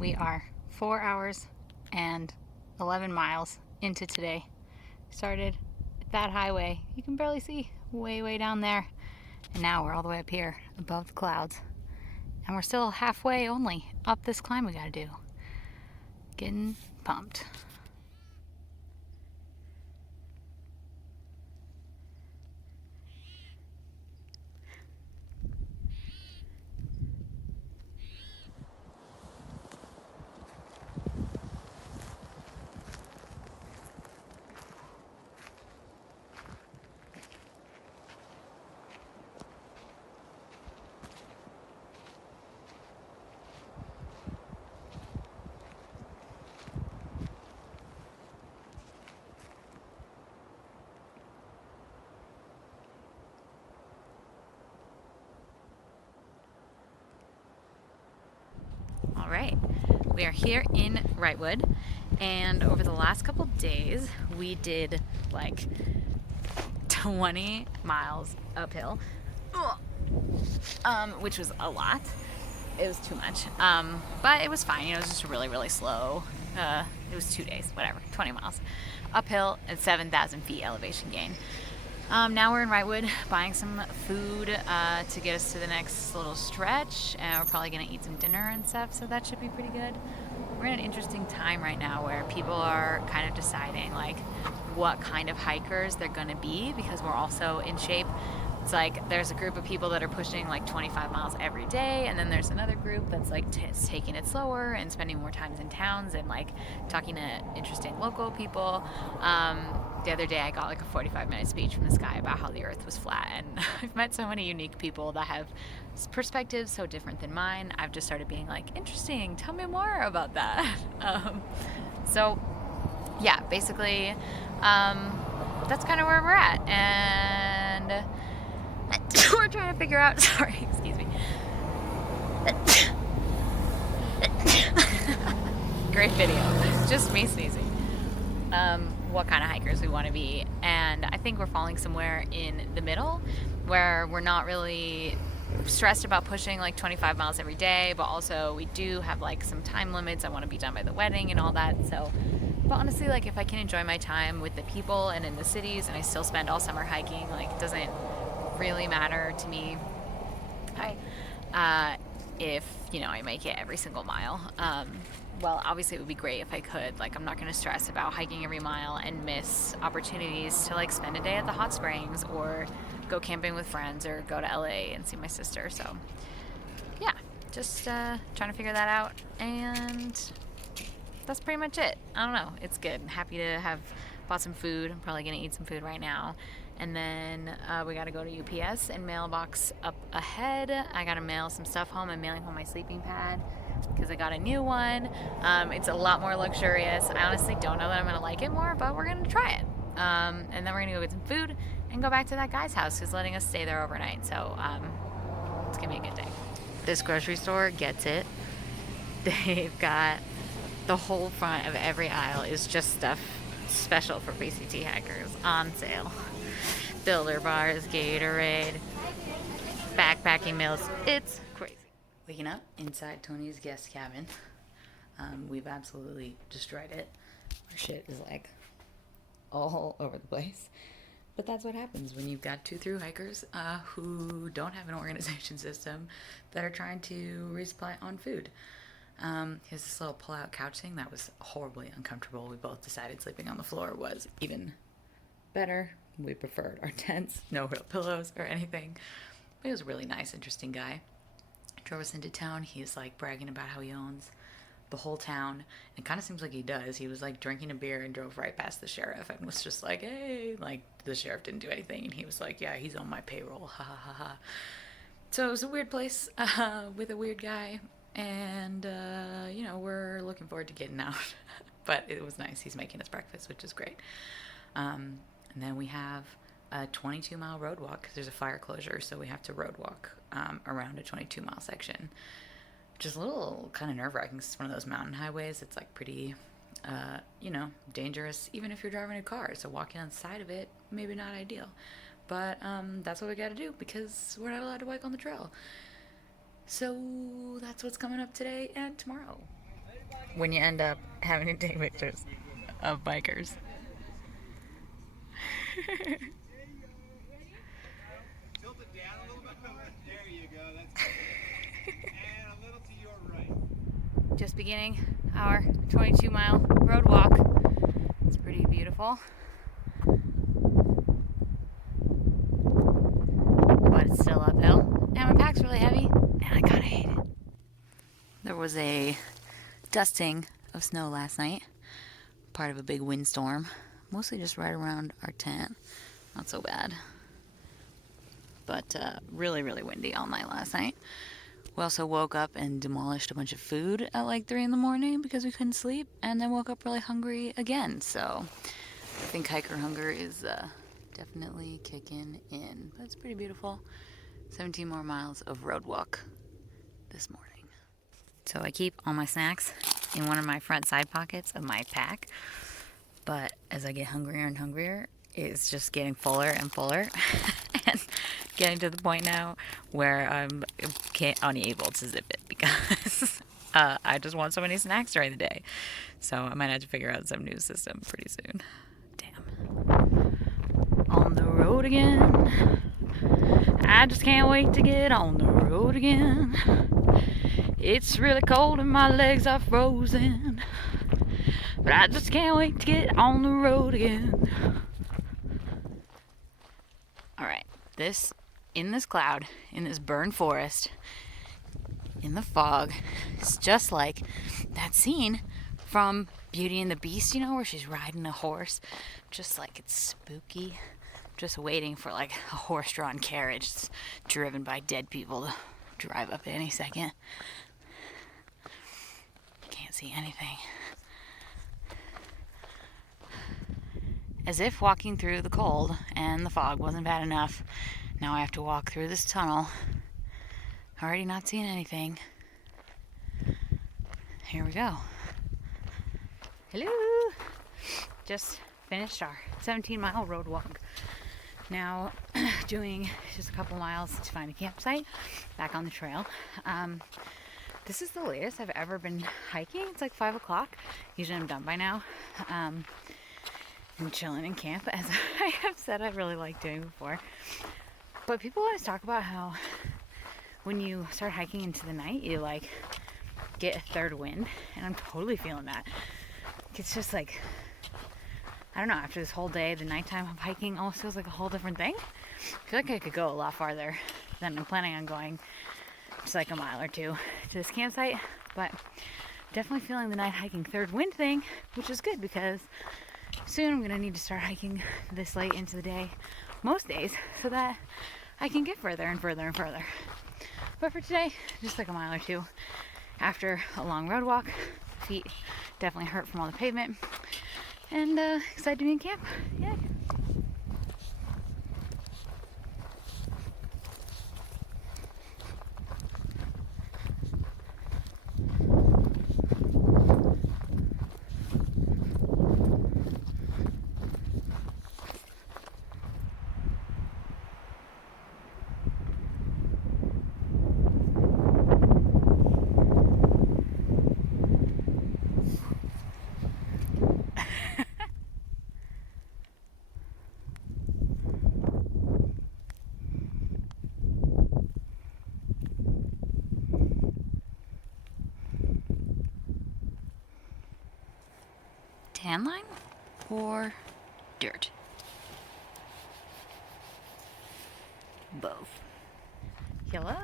We are 4 hours and 11 miles into today. Started at that highway. You can barely see way down there. And now we're all the way up here above the clouds. And we're still halfway only up this climb we gotta do. Getting pumped. All right, we are here in Wrightwood, and over the last couple days, we did like 20 miles uphill, which was a lot. It was too much, but it was fine. It was just really slow. It was 2 days, whatever, 20 miles uphill at 7,000 feet elevation gain. Now we're in Wrightwood buying some food to get us to the next little stretch, and we're probably going to eat some dinner and stuff, so that should be pretty good. We're in an interesting time right now where people are kind of deciding like what kind of hikers they're going to be, because we're also in shape. It's like there's a group of people that are pushing like 25 miles every day, and then there's another group that's like taking it slower and spending more time in towns and like talking to interesting local people. The other day I got like a 45-minute speech from this guy about how the earth was flat, and I've met so many unique people that have perspectives so different than mine. I've just started being like, interesting, tell me more about that. So yeah, basically that's kind of where we're at, and we're trying to figure out, sorry, excuse me. Great video, just me sneezing. What kind of hikers we want to be, and I think we're falling somewhere in the middle where we're not really stressed about pushing like 25 miles every day, but also we do have like some time limits. I want to be done by the wedding and all that. So, but honestly, like if I can enjoy my time with the people and in the cities and I still spend all summer hiking, like it doesn't really matter to me. If I make it every single mile. Well, obviously it would be great if I could. Like, I'm not going to stress about hiking every mile and miss opportunities to like spend a day at the hot springs or go camping with friends or go to LA and see my sister. So yeah, just trying to figure that out, and that's pretty much it. I don't know, it's good. I'm happy to have bought some food. I'm probably gonna eat some food right now, and then we gotta go to UPS and mailbox up ahead. I gotta mail some stuff home. I'm mailing home my sleeping pad because I got a new one. It's a lot more luxurious. I honestly don't know that I'm gonna like it more, but we're gonna try it. And then we're gonna go get some food and go back to that guy's house who's letting us stay there overnight. So it's gonna be a good day. This grocery store gets it. They've got the whole front of every aisle is just stuff special for PCT hikers on sale. Builder bars, Gatorade, backpacking meals. It's crazy. Waking up inside Tony's guest cabin. We've absolutely destroyed it. Our shit is like all over the place. But that's what happens when you've got two through hikers who don't have an organization system that are trying to resupply on food. Here's this little pull-out couch thing that was horribly uncomfortable. We both decided sleeping on the floor was even better. We preferred our tents, no real pillows or anything. But he was a really nice, interesting guy. Drove us into town. He's like bragging about how he owns the whole town. It kind of seems like he does. He was like drinking a beer and drove right past the sheriff and was just like, hey, like the sheriff didn't do anything. And he was like, yeah, he's on my payroll. Ha ha ha ha. So it was a weird place with a weird guy. And, we're looking forward to getting out. But it was nice. He's making us breakfast, which is great. And then we have a 22-mile road walk because there's a fire closure. So we have to road walk around a 22-mile section, which is a little kind of nerve-wracking. It's one of those mountain highways. It's like pretty, dangerous, even if you're driving a car. So walking on the side of it, maybe not ideal. But that's what we got to do because we're not allowed to bike on the trail. So that's what's coming up today and tomorrow. when you end up having to take pictures of bikers. Tilt it down a little bit. There you go. That's good. And a little to your right. Just beginning our 22-mile road walk. It's pretty beautiful, but it's still uphill, and my pack's really heavy, and I kind of hate it. There was a dusting of snow last night, part of a big windstorm, mostly just right around our tent. Not so bad, but really, really windy all night last night. We also woke up and demolished a bunch of food at like 3 in the morning because we couldn't sleep, and then woke up really hungry again. So I think hiker hunger is definitely kicking in, but it's pretty beautiful. 17 more miles of road walk this morning. So I keep all my snacks in one of my front side pockets of my pack, but as I get hungrier and hungrier, it's just getting fuller and fuller and getting to the point now where I'm unable to zip it because I just want so many snacks during the day. So I might have to figure out some new system pretty soon. Damn. On the road again. I just can't wait to get on the road again. It's really cold and my legs are frozen, but I just can't wait to get on the road again. Alright, in this cloud, in this burned forest, in the fog, it's just like that scene from Beauty and the Beast, you know, where she's riding a horse, just like it's spooky, just waiting for like a horse-drawn carriage driven by dead people to drive up at any second. Can't see anything. As if walking through the cold and the fog wasn't bad enough, now I have to walk through this tunnel. Already not seeing anything. Here we go. Hello! Just finished our 17-mile road walk. Now doing just a couple miles to find a campsite back on the trail. This is the latest I've ever been hiking. It's like 5 o'clock. Usually I'm done by now. I'm chilling in camp, as I have said I really like doing before. But people always talk about how when you start hiking into the night, you like get a third wind, and I'm totally feeling that. It's just like, I don't know, after this whole day, the nighttime of hiking almost feels like a whole different thing. I feel like I could go a lot farther than I'm planning on going, just like a mile or two to this campsite, but definitely feeling the night hiking third wind thing, which is good because soon I'm going to need to start hiking this late into the day most days so that I can get further and further and further. But for today, just like a mile or two after a long road walk. Feet definitely hurt from all the pavement, and excited to be in camp. Yeah. Tan line or dirt? Both. Hello.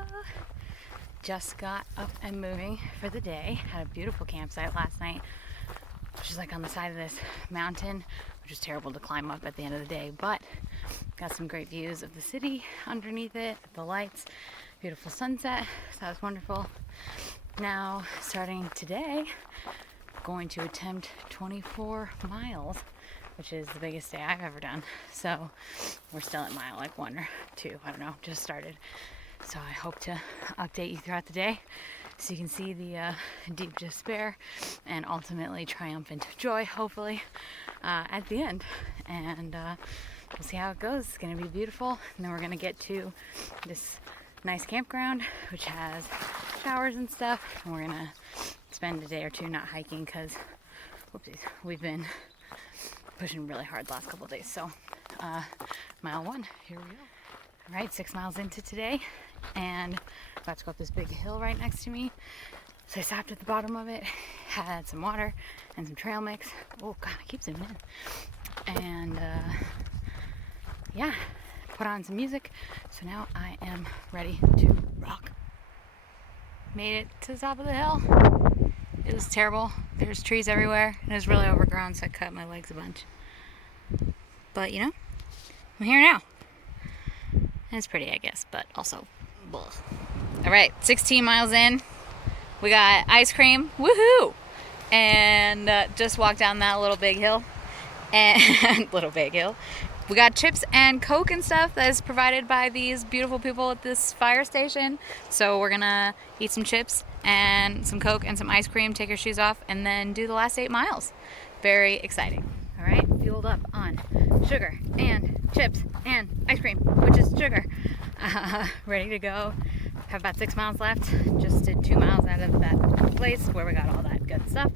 Just got up and moving for the day. Had a beautiful campsite last night, which is like on the side of this mountain, which is terrible to climb up at the end of the day, but got some great views of the city underneath it, the lights, beautiful sunset, so that was wonderful. Now, starting today, going to attempt 24 miles, which is the biggest day I've ever done. So we're still at mile like 1 or 2, I don't know, just started. So I hope to update you throughout the day so you can see the deep despair and ultimately triumphant joy, hopefully, at the end. And we'll see how it goes. It's going to be beautiful. And then we're going to get to this nice campground, which has showers and stuff. And we're going to spend a day or two not hiking because, whoopsies, we've been pushing really hard the last couple of days. So, mile 1, here we go. All right, 6 miles into today, and about to go up this big hill right next to me. So I stopped at the bottom of it, had some water and some trail mix. Oh God, I keep zooming in. And yeah, put on some music. So now I am ready to rock. Made it to the top of the hill. It was terrible. There's trees everywhere, and it was really overgrown, so I cut my legs a bunch. But you know, I'm here now. And it's pretty, I guess, but also, ugh. All right, 16 miles in. We got ice cream, woohoo! And just walked down that little big hill. And little big hill. We got chips and Coke and stuff that is provided by these beautiful people at this fire station. So we're gonna eat some chips and some Coke and some ice cream, take our shoes off, and then do the last 8 miles. Very exciting. All right, fueled up on sugar and chips and ice cream, which is sugar. Ready to go. Have about 6 miles left. Just did 2 miles out of that place where we got all that good stuff.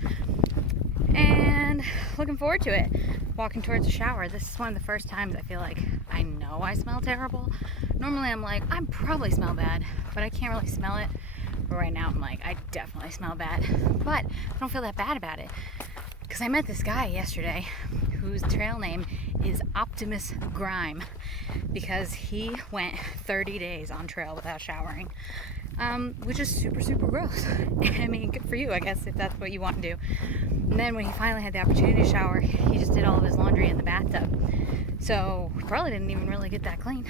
And looking forward to it. Walking towards the shower. This is one of the first times I feel like I know I smell terrible. Normally I'm like, I probably smell bad, but I can't really smell it. But right now I'm like, I definitely smell bad. But I don't feel that bad about it. Because I met this guy yesterday whose trail name is Optimus Grime because he went 30 days on trail without showering, which is super, super gross. I mean, good for you, I guess, if that's what you want to do. And then when he finally had the opportunity to shower, he just did all of his laundry in the bathtub. So he probably didn't even really get that clean.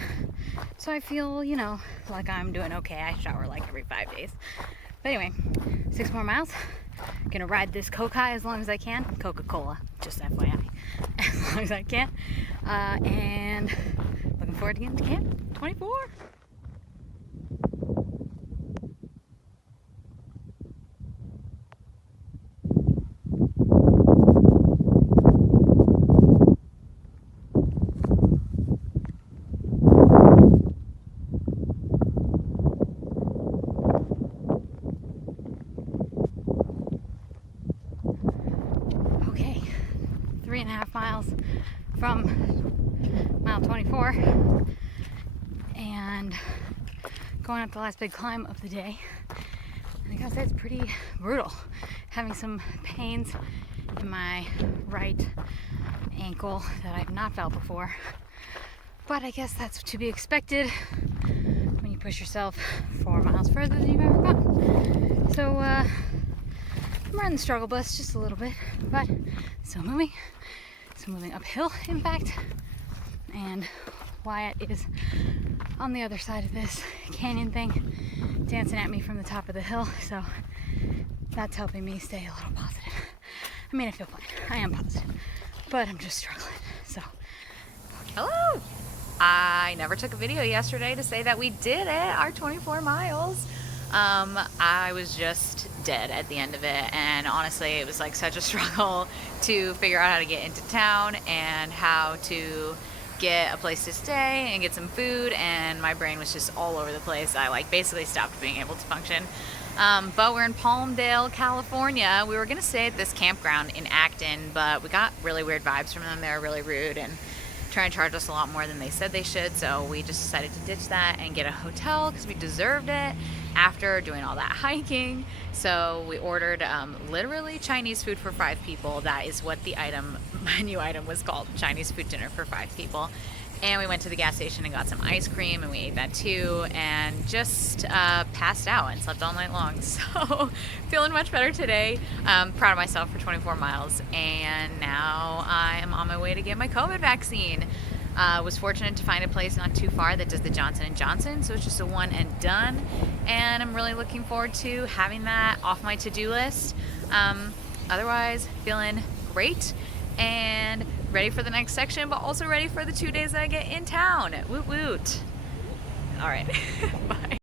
So I feel, you know, like I'm doing okay. I shower like every 5 days. But anyway, 6 more miles. Gonna ride this Coke high as long as I can. Coca-Cola, just FYI. As long as I can. And looking forward to getting to camp 24. Okay, 3.5 miles from mile 24 and going up the last big climb of the day. And I gotta say, it's pretty brutal. Having some pains in my right ankle that I've not felt before. But I guess that's to be expected when you push yourself 4 miles further than you've ever gone. So, I'm riding the struggle bus just a little bit, but still moving. Still moving uphill, in fact. And Wyatt is on the other side of this canyon thing, dancing at me from the top of the hill, so that's helping me stay a little positive. I mean, I feel fine. I am positive, but I'm just struggling, so. Hello! I never took a video yesterday to say that we did it, our 24 miles. I was just dead at the end of it, and honestly it was like such a struggle to figure out how to get into town and how to get a place to stay and get some food, and my brain was just all over the place. I like basically stopped being able to function. But we're in Palmdale, California. We were gonna stay at this campground in Acton, but we got really weird vibes from them. They were really rude and trying to charge us a lot more than they said they should, so we just decided to ditch that and get a hotel because we deserved it after doing all that hiking. So we ordered literally Chinese food for 5 people. That is what the menu item was called, Chinese food dinner for 5 people. And we went to the gas station and got some ice cream, and we ate that too, and just passed out and slept all night long. So feeling much better today. Proud of myself for 24 miles, and now I am on my way to get my COVID vaccine. Was fortunate to find a place not too far that does the Johnson & Johnson, so it's just a one and done, and I'm really looking forward to having that off my to-do list. Otherwise, feeling great and ready for the next section, but also ready for the 2 days that I get in town. Woot woot. All right, bye.